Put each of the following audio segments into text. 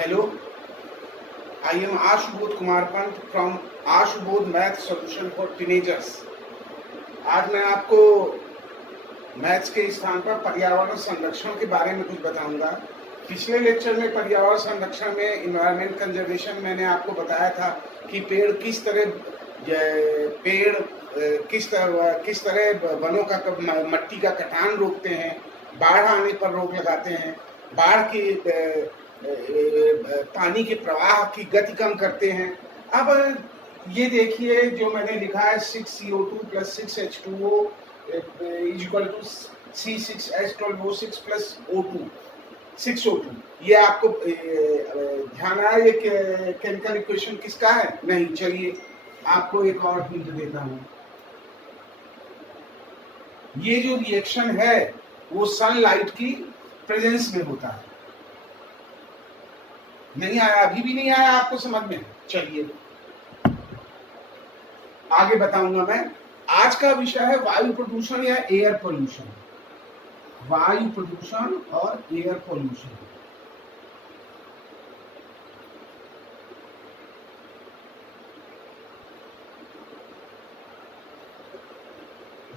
Hello, I am Ashubodh Kumar Pant from Ashubodh Math Solution for Teenagers। आज मैं आपको maths के स्थान पर पर्यावरण संरक्षण के बारे में कुछ बताऊंगा। पिछले लेक्चर में पर्यावरण संरक्षण में इन्वायरमेंट कंजर्वेशन मैंने आपको बताया था कि पेड़ किस तरह वनों का मट्टी का कटान रोकते हैं, बाढ़ आने पर रोक लगाते हैं, बाढ़ की पानी के प्रवाह की गति कम करते हैं। अब ये देखिए जो मैंने लिखा है 6CO2 + 6H2O = C6H12O6 + O2 6O2। ये आपको ध्यान आया ये केमिकल इक्वेशन किसका है? नहीं, चलिए आपको एक और हिंट देता हूँ। ये जो रिएक्शन है वो सनलाइट की प्रेजेंस में होता है। नहीं आया? अभी भी नहीं आया आपको समझ में? चलिए आगे बताऊंगा मैं। आज का विषय है वायु प्रदूषण या एयर पोल्यूशन। वायु प्रदूषण और एयर पोल्यूशन।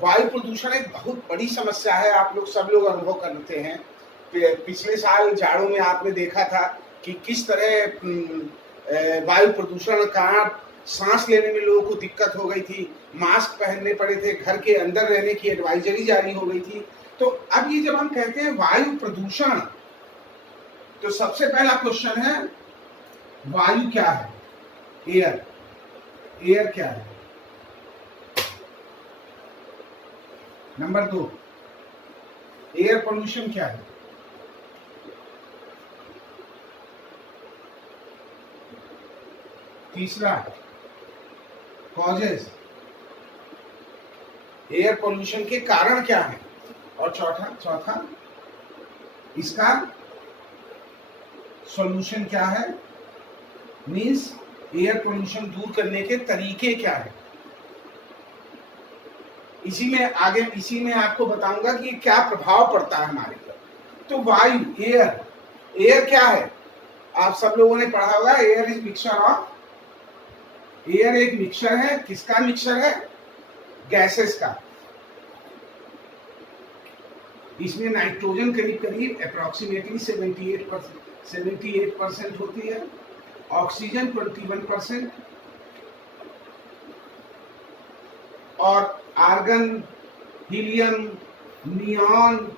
वायु प्रदूषण एक बहुत बड़ी समस्या है, आप लोग सब लोग अनुभव करते हैं। पिछले साल जाड़ों में आपने देखा था कि किस तरह वायु प्रदूषण का सांस लेने में लोगों को दिक्कत हो गई थी, मास्क पहनने पड़े थे, घर के अंदर रहने की एडवाइजरी जारी हो गई थी। तो अब ये जब हम कहते हैं वायु प्रदूषण, तो सबसे पहला क्वेश्चन है वायु क्या है? एयर क्या है? नंबर 2, एयर पोल्यूशन क्या है? तीसरा, कॉजेज, एयर पोल्यूशन के कारण क्या है? और चौथा इसका सॉल्यूशन क्या है? मींस एयर पोल्यूशन दूर करने के तरीके क्या है? इसी में आपको बताऊंगा कि क्या प्रभाव पड़ता है हमारे पर। तो वायु, एयर क्या है? आप सब लोगों ने पढ़ा होगा, air is mixture of. Air एक मिक्सचर है। किसका मिक्सचर है? गैसेस का। इसमें नाइट्रोजन करीब अप्रोक्सीमेटली 78% होती है, ऑक्सीजन 21% और आर्गन, हीलियम, नियॉन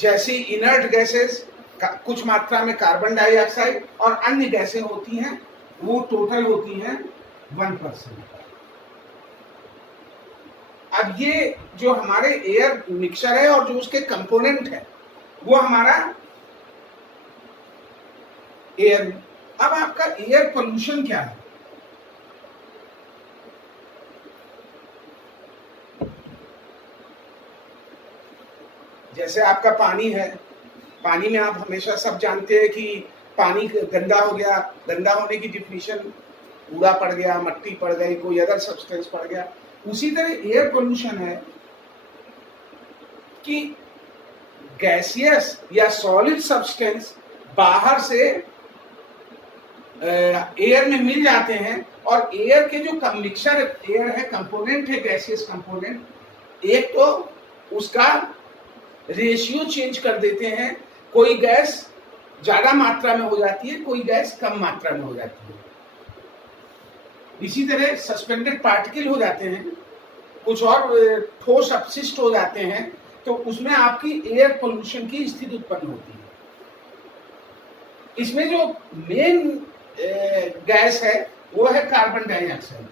जैसी इनर्ट गैसेस, कुछ मात्रा में कार्बन डाइऑक्साइड और अन्य गैसें होती हैं, वो टोटल होती हैं 1%। अब ये जो हमारे एयर मिक्सचर है और जो उसके कंपोनेंट है वो हमारा एयर। अब आपका एयर पोल्यूशन क्या है? जैसे आपका पानी है, पानी में आप हमेशा सब जानते हैं कि पानी गंदा हो गया, गंदा होने की डिफिनीशन कूड़ा पड़ गया, मट्टी पड़ गई, कोई अदर सब्सटेंस पड़ गया। उसी तरह एयर पोल्यूशन है कि गैसियस या सॉलिड सब्सटेंस बाहर से एयर में मिल जाते हैं और एयर के जो मिक्सचर एयर है, कंपोनेंट है, गैसियस कंपोनेंट, एक तो उसका रेशियो चेंज कर देते हैं। कोई गैस ज्यादा मात्रा में हो जाती है, कोई गैस कम मात्रा में हो जाती है। इसी तरह सस्पेंडेड पार्टिकल हो जाते हैं, कुछ और ठोस अपशिष्ट हो जाते हैं, तो उसमें आपकी एयर पोल्यूशन की स्थिति उत्पन्न होती है। इसमें जो मेन गैस है वो है कार्बन डाइऑक्साइड।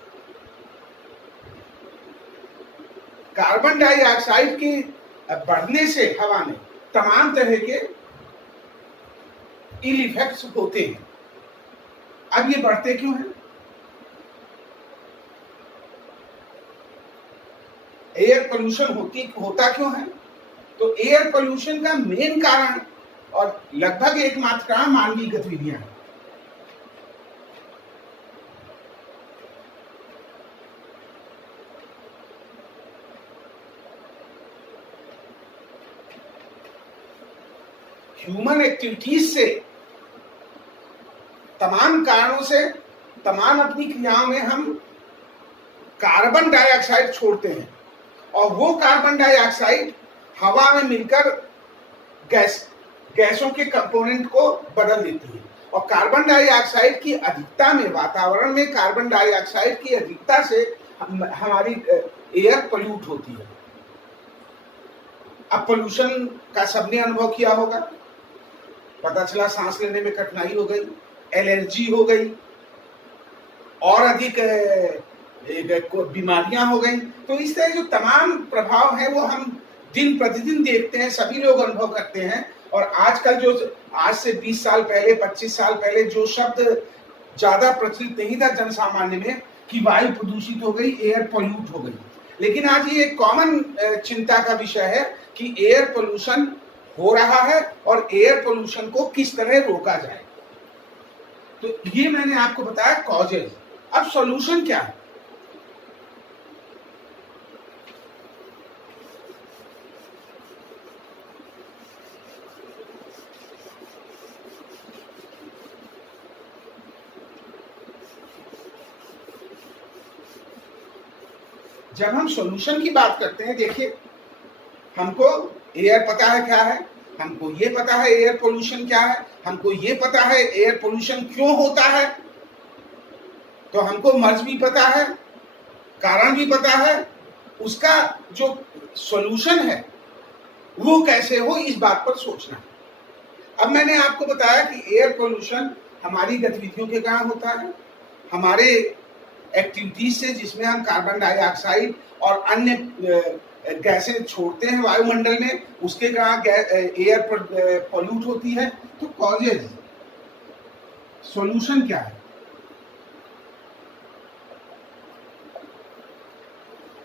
कार्बन डाइऑक्साइड की बढ़ने से हवा में तमाम तरह के इल इफेक्ट्स होते हैं। अब ये बढ़ते क्यों हैं? एयर पोल्यूशन होता क्यों है? तो एयर पोल्यूशन का मेन कारण और लगभग एकमात्र कारण मानवीय गतिविधियां हैं। ह्यूमन एक्टिविटीज से तमाम कारणों से, तमाम अपनी क्रियाओं में हम कार्बन डाइऑक्साइड छोड़ते हैं और वो कार्बन डाइऑक्साइड हवा में मिलकर गैसों के कंपोनेंट को बदल देती है। और कार्बन डाइऑक्साइड की अधिकता में, वातावरण में कार्बन डाइऑक्साइड की अधिकता से हमारी एयर पोल्यूट होती है। अब पोल्यूशन का सबने अनुभव किया होगा, पता चला सांस लेने में कठिनाई हो गई, एलर्जी हो गई, और अधिक बीमारियां हो गई। तो इस तरह जो तमाम प्रभाव हैं वो हम दिन प्रतिदिन देखते हैं, सभी लोग अनुभव करते हैं। और आजकल जो आज से 20 साल पहले, 25 साल पहले जो शब्द ज्यादा प्रचलित नहीं था जन सामान्य में कि वायु प्रदूषित हो गई, एयर पोल्यूट हो गई, लेकिन आज ये कॉमन चिंता का विषय है कि एयर पोल्यूशन हो रहा है और एयर पोल्यूशन को किस तरह रोका जाए। तो ये मैंने आपको बताया कॉजेज। अब सॉल्यूशन क्या है? जब हम सॉल्यूशन की बात करते हैं, देखिए हमको एयर पता है क्या है, हमको ये पता है एयर पोल्यूशन क्या है, हमको ये पता है एयर पोल्यूशन क्यों होता है, तो हमको मर्ज भी पता है, कारण भी पता है, उसका जो सॉल्यूशन है वो कैसे हो, इस बात पर सोचना है। अब मैंने आपको बताया कि एयर पोल्यूशन हमारी गतिविधियों के कारण होता है, हमारे एक्टिविटीज से, जिसमें हम कार्बन डाइऑक्साइड और अन्य गैसें छोड़ते हैं वायुमंडल में, उसके कारण एयर पोल्यूट होती है। तो कॉजेज, सॉल्यूशन क्या है?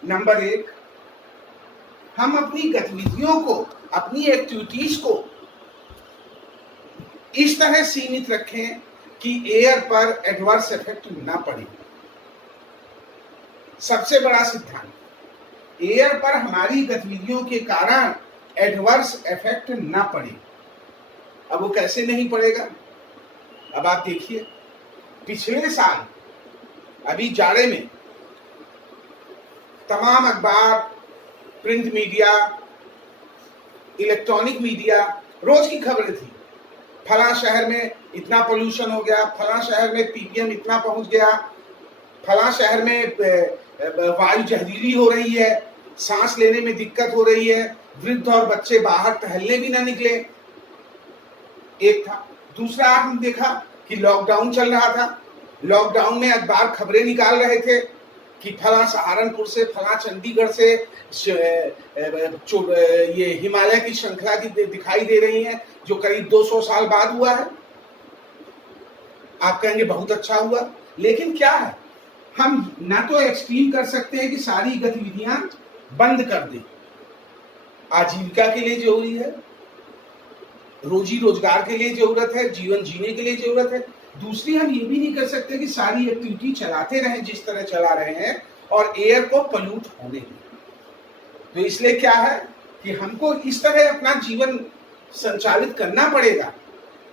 नंबर 1, हम अपनी गतिविधियों को, अपनी एक्टिविटीज को इस तरह सीमित रखें कि एयर पर एडवर्स इफेक्ट ना पड़े। सबसे बड़ा सिद्धांत, एयर पर हमारी गतिविधियों के कारण एडवर्स इफेक्ट ना पड़े। अब वो कैसे नहीं पड़ेगा? अब आप देखिए, पिछले साल अभी जाड़े में तमाम अखबार, प्रिंट मीडिया, इलेक्ट्रॉनिक मीडिया, रोज की खबरें थी, फला शहर में इतना पोल्यूशन हो गया, फला शहर में पीपीएम इतना पहुंच गया, फला शहर में वायु जहरीली हो रही है, सांस लेने में दिक्कत हो रही है, वृद्ध और बच्चे बाहर टहलने भी ना निकले। एक था। दूसरा आपने देखा कि लॉकडाउन चल रहा था, लॉकडाउन में अखबार खबरें निकाल रहे थे कि फला सहारनपुर से, फला चंडीगढ़ से ये हिमालय की श्रृंखला की दिखाई दे रही है जो करीब 200 साल बाद हुआ है। आप कहेंगे बहुत अच्छा हुआ, लेकिन क्या है, हम ना तो एक्सट्रीम कर सकते हैं कि सारी गतिविधियां बंद कर दें, आजीविका के लिए जरूरी है, रोजी रोजगार के लिए जरूरत है, जीवन जीने के लिए जरूरत है। दूसरी, हम ये भी नहीं कर सकते कि सारी एक्टिविटी चलाते रहें जिस तरह चला रहे हैं और एयर को पोल्यूट होने दें। तो इसलिए क्या है कि हमको इस तरह अपना जीवन संचालित करना पड़ेगा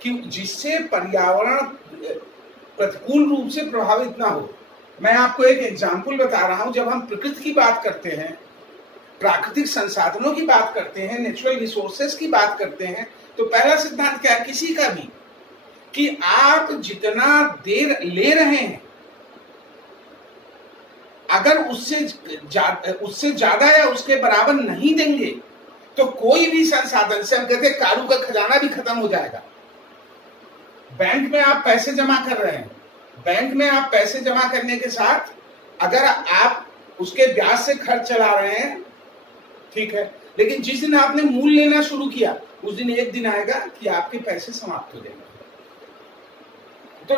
कि जिससे पर्यावरण प्रतिकूल रूप से प्रभावित ना हो। मैं आपको एक एग्जाम्पल बता रहा हूं। जब हम प्रकृति की बात करते हैं, प्राकृतिक संसाधनों की बात करते हैं, नेचुरल रिसोर्सेस की बात करते हैं, तो पहला सिद्धांत क्या है किसी का भी, कि आप जितना देर ले रहे हैं, अगर उससे ज्यादा या उसके बराबर नहीं देंगे तो कोई भी संसाधन से, हम कहते हैं कारू का खजाना भी खत्म हो जाएगा। बैंक में आप पैसे जमा कर रहे हैं, बैंक में आप पैसे जमा करने के साथ अगर आप उसके ब्याज से खर्च चला रहे हैं, ठीक है, लेकिन जिस दिन आपने मूल लेना शुरू किया उस दिन एक दिन आएगा कि आपके पैसे समाप्त हो जाएंगे। तो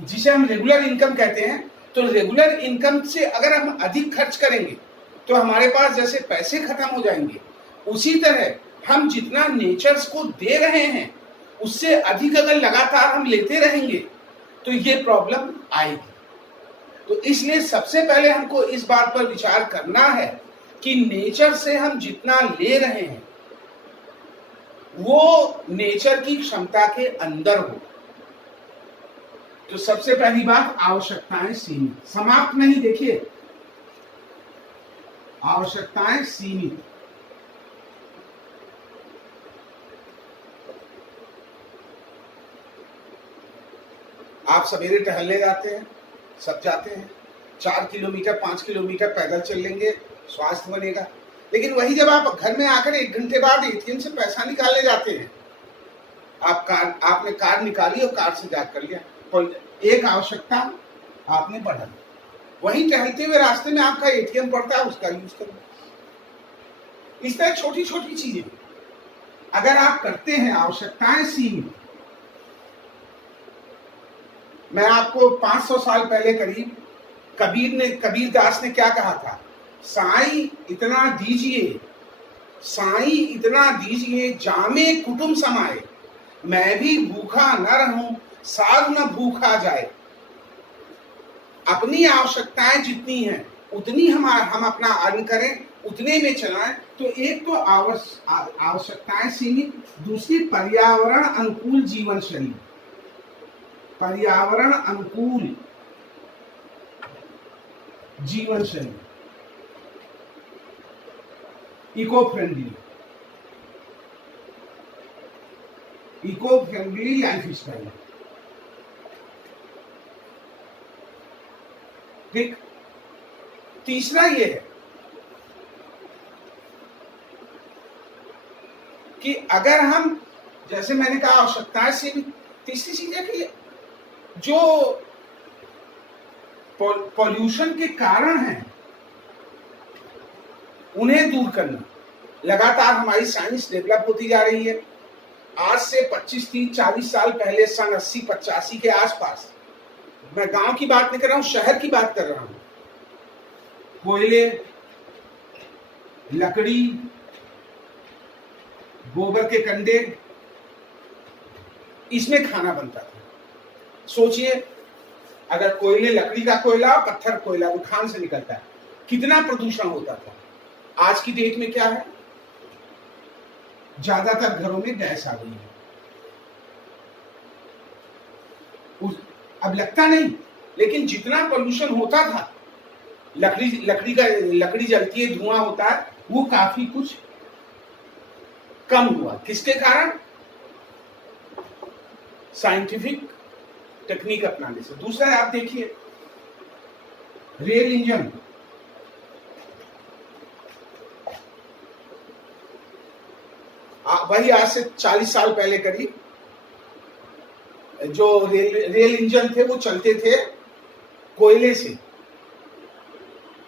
जिसे हम रेगुलर इनकम कहते हैं, तो रेगुलर इनकम से अगर हम अधिक खर्च करेंगे तो हमारे पास जैसे पैसे खत्म हो जाएंगे, उसी तरह हम जितना नेचर्स को दे रहे हैं उससे अधिक अगर लगातार हम लेते रहेंगे तो ये प्रॉब्लम आएगी। तो इसलिए सबसे पहले हमको इस बात पर विचार करना है कि नेचर से हम जितना ले रहे हैं वो नेचर की क्षमता के अंदर हो। तो सबसे पहली बात, आवश्यकताएं सीमित, समाप्त नहीं, देखिए आवश्यकताएं सीमित। आप सवेरे टहलने जाते हैं, सब जाते हैं, 4 किलोमीटर 5 किलोमीटर पैदल चल लेंगे, स्वास्थ्य बनेगा। लेकिन वही जब आप घर में आकर 1 घंटे बाद एटीएम से पैसा निकालने जाते हैं, आपने कार्ड निकाली और कार्ड से जा कर लिया, तो एक आवश्यकता आपने बढ़ा। वहीं टहलते हुए रास्ते में आपका एटीएम पड़ता है, उसका यूज करो। इस तरह छोटी छोटी चीजें अगर आप करते हैं, आवश्यकताएं सीमित। मैं आपको 500 साल पहले करीब कबीरदास ने क्या कहा था, साईं इतना दीजिए, साईं इतना दीजिए, जामे कुटुंब समाए, मैं भी भूखा न रहूं, साध न भूखा जाए। अपनी आवश्यकताएं जितनी हैं उतनी हम अपना अर्न करें, उतने में चलाएं। तो एक तो आवश्यकताएं सीमित, दूसरी पर्यावरण अनुकूल जीवन शैली, पर्यावरण अनुकूल जीवन शैली, इको फ्रेंडली लाइफ स्टाइल। ठीक। तीसरा ये है कि अगर हम, जैसे मैंने कहा आवश्यकताएं से, तीसरी चीज है कि जो पॉल्यूशन के कारण हैं उन्हें दूर करना। लगातार हमारी साइंस डेवलप होती जा रही है। आज से 25, 30, 40 साल पहले, सन 80, 85 के आसपास, मैं गांव की बात नहीं कर रहा हूं, शहर की बात कर रहा हूं, कोयले, लकड़ी, गोबर के कंडे, इसमें खाना बनता था। सोचिए, अगर कोयले, लकड़ी का कोयला, पत्थर कोयला वो खान से निकलता है, कितना प्रदूषण होता था। आज की डेट में क्या है, ज्यादातर घरों में गैस आ गई है। अब लगता नहीं, लेकिन जितना पोल्यूशन होता था, लकड़ी जलती है, धुआं होता है, वो काफी कुछ कम हुआ। किसके कारण? साइंटिफिक टेक्निक अपनाने से। दूसरा आप देखिए, रेल इंजन, वही आज से 40 साल पहले करीब जो रेल इंजन थे वो चलते थे कोयले से,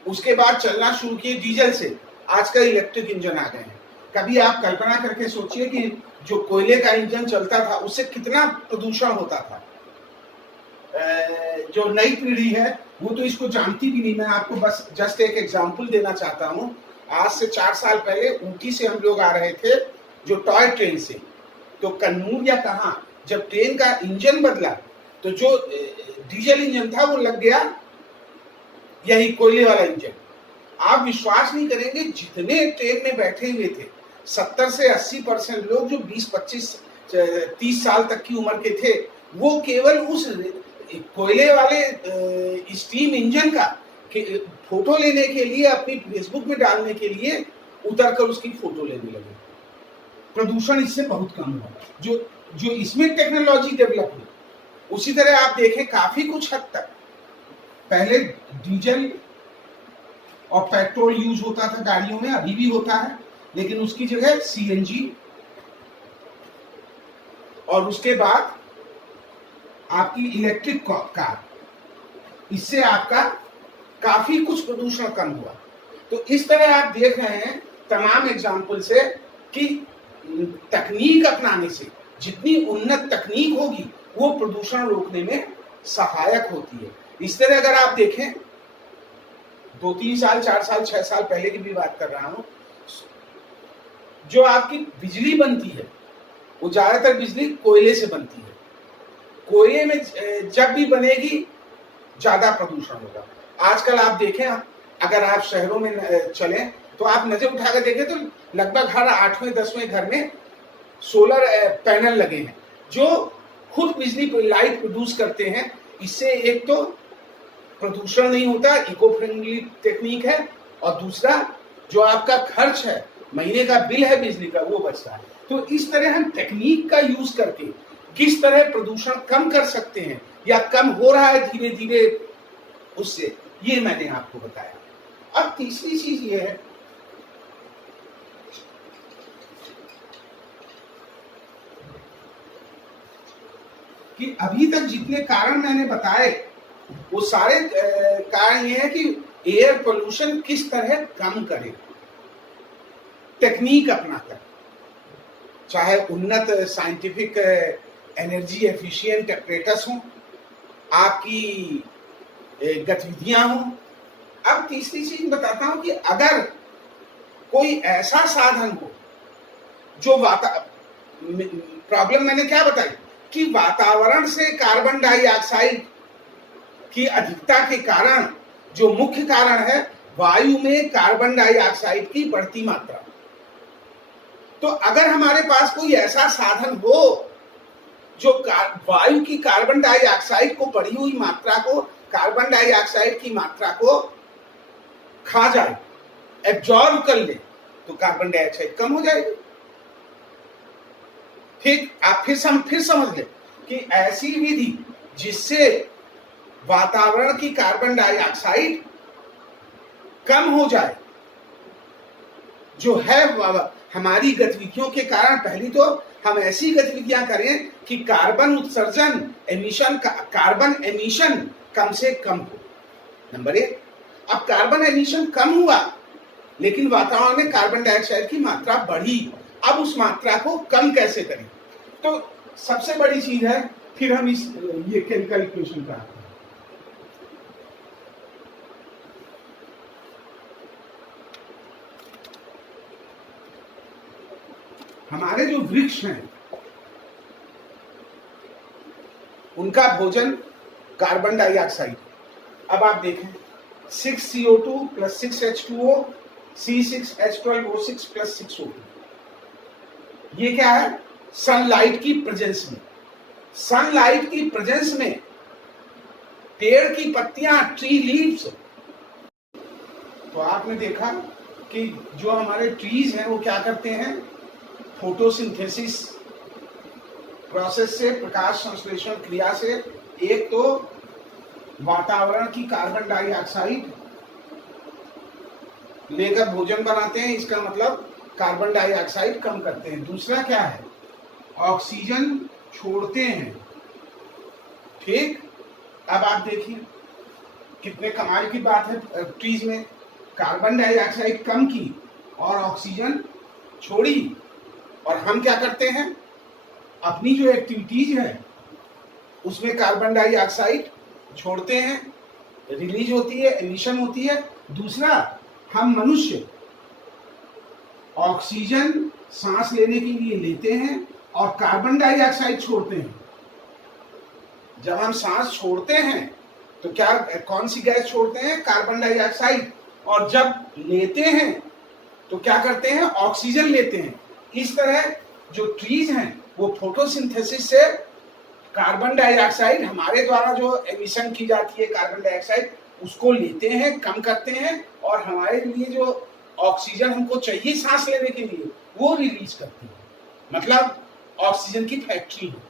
उसके बाद चलना शुरू किए डीजल से, आज का इलेक्ट्रिक इंजन आ गए हैं। कभी आप कल्पना करके सोचिए कि जो कोयले का इंजन चलता था उससे कितना प्रदूषण होता था। जो नई पीढ़ी है वो तो इसको जानती भी नहीं। मैं आपको बस जस्ट एक एग्जांपल देना चाहता हूं। आज से 4 साल पहले ऊटी से हम लोग आ रहे थे जो टॉय ट्रेन से, तो कन्नूर या कहां, जब ट्रेन का इंजन बदला तो जो डीजल इंजन था वो लग गया यही कोयले वाला इंजन। आप विश्वास नहीं करेंगे, जितने ट्रेन में बैठे हुए थे 70 से 80% लोग जो 20, 25, 30 साल तक की उम्र के थे, वो केवल उस कोयले वाले स्टीम इंजन का फोटो लेने के लिए, अपनी फेसबुक में डालने के लिए उतरकर उसकी फोटो लेने लगे। प्रदूषण इससे बहुत कम हुआ, जो इसमें टेक्नोलॉजी डेवलप हुई। उसी तरह आप देखें, काफी कुछ हद तक पहले डीजल और पेट्रोल यूज होता था गाड़ियों में, अभी भी होता है, लेकिन उसकी जगह सीएनजी, और उसके बाद आपकी इलेक्ट्रिक कार, इससे आपका काफी कुछ प्रदूषण कम हुआ। तो इस तरह आप देख रहे हैं तमाम एग्जाम्पल से कि तकनीक अपनाने से, जितनी उन्नत तकनीक होगी वो प्रदूषण रोकने में सहायक होती है। इस तरह अगर आप देखें, 2, 3 साल, 4 साल, 6 साल पहले की भी बात कर रहा हूं, जो आपकी बिजली बनती है वो ज्यादातर बिजली कोयले से बनती है। कोयले में जब भी बनेगी ज्यादा प्रदूषण होगा। आजकल आप देखें, अगर आप शहरों में चलें तो आप नजर उठाकर देखें तो लगभग हर 8वें 10वें घर में सोलर पैनल लगे हैं जो खुद बिजली लाइट प्रोड्यूस करते हैं। इससे एक तो प्रदूषण नहीं होता, इको फ्रेंडली टेक्निक है, और दूसरा जो आपका खर्च है, महीने का बिल है बिजली का, वो बचता है। तो इस तरह हम टेक्निक का यूज करके किस तरह प्रदूषण कम कर सकते हैं या कम हो रहा है धीरे धीरे उससे, ये मैंने आपको बताया। अब तीसरी चीज ये है कि अभी तक जितने कारण मैंने बताए वो सारे कारण ये है कि एयर पोल्यूशन किस तरह कम करें, टेक्निक अपनाकर, चाहे उन्नत साइंटिफिक एनर्जी एफिशिएंट एपरेटस हो, आपकी गतिविधियां हो। अब तीसरी चीज बताता हूं कि अगर कोई ऐसा साधन हो जो प्रॉब्लम मैंने क्या बताई कि वातावरण से कार्बन डाइऑक्साइड की अधिकता के कारण जो मुख्य कारण है वायु में कार्बन डाइऑक्साइड की बढ़ती मात्रा। तो अगर हमारे पास कोई ऐसा साधन हो जो वायु की कार्बन डाइऑक्साइड को बढ़ी हुई मात्रा को, कार्बन डाइऑक्साइड की मात्रा को खा जाए, एब्जॉर्ब कर ले, तो कार्बन डाइऑक्साइड कम हो जाएगी। ठीक, आप फिर समझ ले कि ऐसी विधि जिससे वातावरण की कार्बन डाइऑक्साइड कम हो जाए, जो है हमारी गतिविधियों के कारण, पहली तो हम ऐसी गतिविधियां करें कि कार्बन उत्सर्जन एमिशन, कार्बन एमिशन कम से कम हो, नंबर एक। अब कार्बन एमिशन कम हुआ लेकिन वातावरण में कार्बन डाइऑक्साइड की मात्रा बढ़ी, अब उस मात्रा को कम कैसे करें? तो सबसे बड़ी चीज है, फिर हम ये केमिकल इक्वेशन का हमारे जो वृक्ष हैं उनका भोजन कार्बन डाइऑक्साइड। अब आप देखें 6CO2 + 6H2O C6H12O6 + 6O2, ये क्या है? सनलाइट की प्रेजेंस में, सनलाइट की प्रेजेंस में पेड़ की पत्तियां, ट्री लीव्स, तो आपने देखा कि जो हमारे ट्रीज हैं वो क्या करते हैं, फोटोसिंथेसिस प्रोसेस से, प्रकाश संश्लेषण क्रिया से, एक तो वातावरण की कार्बन डाइऑक्साइड लेकर भोजन बनाते हैं, इसका मतलब कार्बन डाइऑक्साइड कम करते हैं। दूसरा क्या है, ऑक्सीजन छोड़ते हैं। ठीक, अब आप देखिए कितने कमाल की बात है, ट्रीज में कार्बन डाइऑक्साइड कम की और ऑक्सीजन छोड़ी, और हम क्या करते हैं, अपनी जो एक्टिविटीज है उसमें कार्बन डाइऑक्साइड छोड़ते हैं, रिलीज होती है, एमिशन होती है। दूसरा, हम मनुष्य ऑक्सीजन सांस लेने के लिए लेते हैं और कार्बन डाइऑक्साइड छोड़ते हैं। जब हम सांस छोड़ते हैं तो क्या, कौन सी गैस छोड़ते हैं? Carbon dioxide. और जब लेते हैं तो क्या करते हैं? ऑक्सीजन लेते हैं। इस तरह जो ट्रीज हैं वो फोटोसिंथेसिस से कार्बन डाइऑक्साइड, हमारे द्वारा जो एमिशन की जाती है कार्बन डाइऑक्साइड, उसको लेते हैं, कम करते हैं, और हमारे लिए जो ऑक्सीजन हमको चाहिए सांस लेने के लिए वो रिलीज करती है। मतलब ऑक्सीजन की फैक्ट्री है।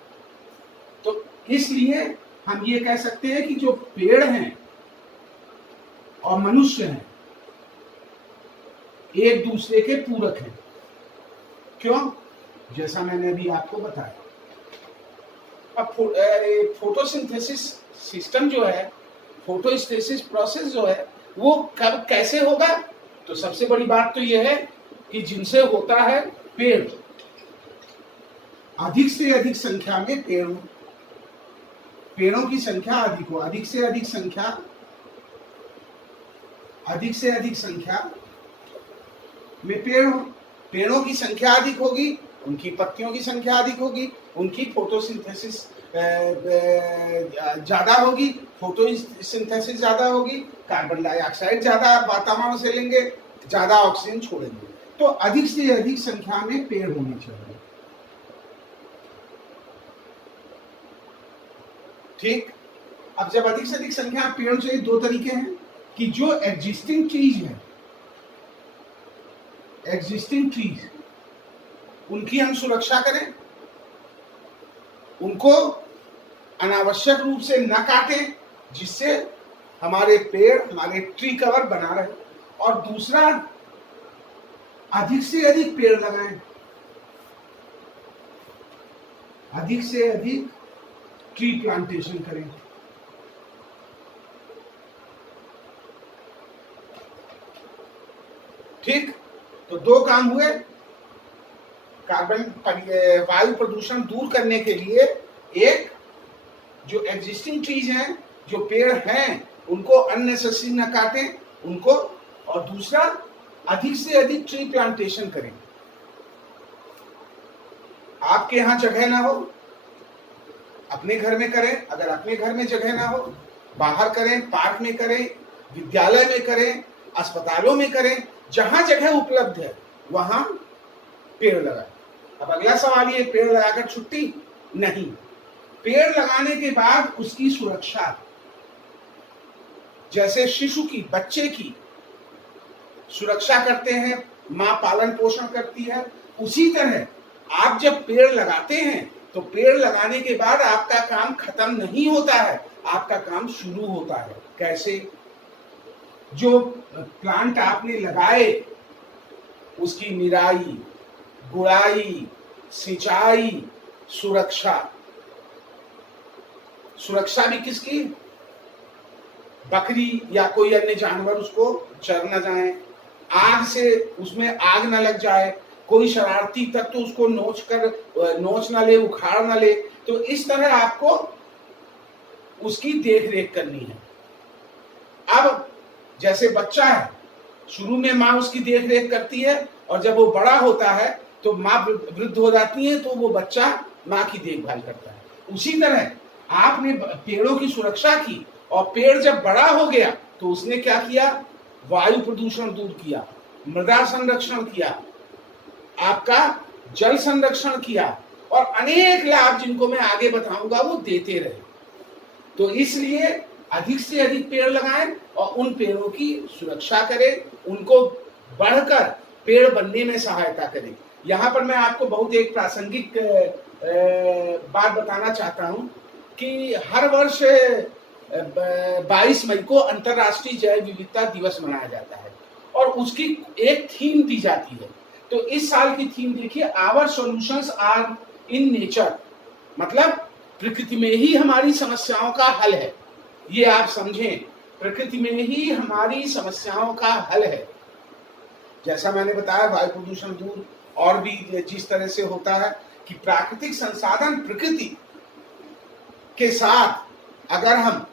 तो इसलिए हम ये कह सकते हैं कि जो पेड़ हैं और मनुष्य हैं एक दूसरे के पूरक हैं। क्यों? जैसा मैंने अभी आपको बताया। अब फोटोसिंथेसिस सिस्टम जो है, फोटोस्टेसिस प्रोसेस जो है, वो कब कैसे होगा? तो सबसे बड़ी बात तो यह है कि जिनसे होता है पेड़, अधिक से अधिक संख्या में पेड़ों की संख्या अधिक हो, अधिक से अधिक संख्या में पेड़ हो, पेड़ों की संख्या अधिक होगी, उनकी पत्तियों की संख्या अधिक होगी, उनकी फोटोसिंथेसिस ज्यादा होगी, फोटोसिंथेसिस ज्यादा होगी, कार्बन डाइऑक्साइड ज्यादा वातावरण से लेंगे, ज्यादा ऑक्सीजन छोड़ेंगे। तो अधिक से अधिक संख्या में पेड़ होने चाहिए। ठीक, अब जब अधिक से अधिक संख्या में पेड़ चाहिए, दो तरीके हैं कि जो एग्जिस्टिंग ट्रीज है, एग्जिस्टिंग ट्रीज, उनकी हम सुरक्षा करें, उनको अनावश्यक रूप से न काटें, जिससे हमारे पेड़, हमारे ट्री कवर बना रहे। और दूसरा, अधिक से अधिक पेड़ लगाएं, अधिक से अधिक ट्री प्लांटेशन करें। ठीक, तो दो काम हुए। कार्बन वायु प्रदूषण दूर करने के लिए एक, जो एग्जिस्टिंग ट्रीज हैं, जो पेड़ हैं, उनको अननेसेसरी न काटें उनको, और दूसरा अधिक से अधिक ट्री प्लांटेशन करें। आपके यहां जगह ना हो, अपने घर में करें, अगर अपने घर में जगह ना हो, बाहर करें, पार्क में करें, विद्यालय में करें, अस्पतालों में करें, जहां जगह उपलब्ध है वहां पेड़ लगाएं। अब अगला सवाल ये, पेड़ लगाकर छुट्टी नहीं, पेड़ लगाने के बाद उसकी सुरक्षा, जैसे शिशु की, बच्चे की सुरक्षा करते हैं, मां पालन पोषण करती है, उसी तरह आप जब पेड़ लगाते हैं तो पेड़ लगाने के बाद आपका काम खत्म नहीं होता है, आपका काम शुरू होता है। कैसे? जो प्लांट आपने लगाए उसकी निराई, गुड़ाई, सिंचाई, सुरक्षा, सुरक्षा भी किसकी? बकरी या कोई अन्य जानवर उसको चर न जाए, आग से उसमें आग न लग जाए, कोई शरारती तत्व तो उसको नोच ना ले, उखाड़ ना ले। तो इस तरह आपको उसकी देख रेख करनी है। अब जैसे बच्चा है, शुरू में माँ उसकी देख रेख करती है, और जब वो बड़ा होता है तो माँ वृद्ध हो जाती है, तो वो बच्चा माँ की देखभाल करता है। उसी तरह आपने पेड़ों की सुरक्षा की, और पेड़ जब बड़ा हो गया तो उसने क्या किया? वायु प्रदूषण दूर किया, मृदा संरक्षण किया, आपका जल संरक्षण किया, और अनेक लाभ जिनको मैं आगे बताऊंगा वो देते रहे। तो इसलिए अधिक से अधिक पेड़ लगाएं और उन पेड़ों की सुरक्षा करें, उनको बढ़कर पेड़ बनने में सहायता करें। यहाँ पर मैं आपको बहुत एक प्रासंगिक बात बताना चाहता हूँ कि हर वर्ष 22 मई को अंतर्राष्ट्रीय जैव विविधता दिवस मनाया जाता है, और उसकी एक थीम दी जाती है। तो इस साल की थीम देखिए, our solutions are in nature, मतलब प्रकृति में ही हमारी समस्याओं का हल है। ये आप समझें, प्रकृति में ही हमारी समस्याओं का हल है। जैसा मैंने बताया, वायु प्रदूषण दूर और भी जिस तरह से होता है कि प्राकृतिक संसाधन, प्रकृति के साथ अगर हम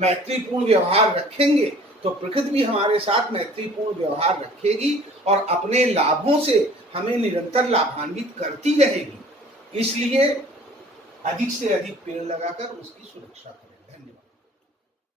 मैत्रीपूर्ण व्यवहार रखेंगे तो प्रकृति भी हमारे साथ मैत्रीपूर्ण व्यवहार रखेगी और अपने लाभों से हमें निरंतर लाभान्वित करती रहेगी। इसलिए अधिक से अधिक पेड़ लगाकर उसकी सुरक्षा करें।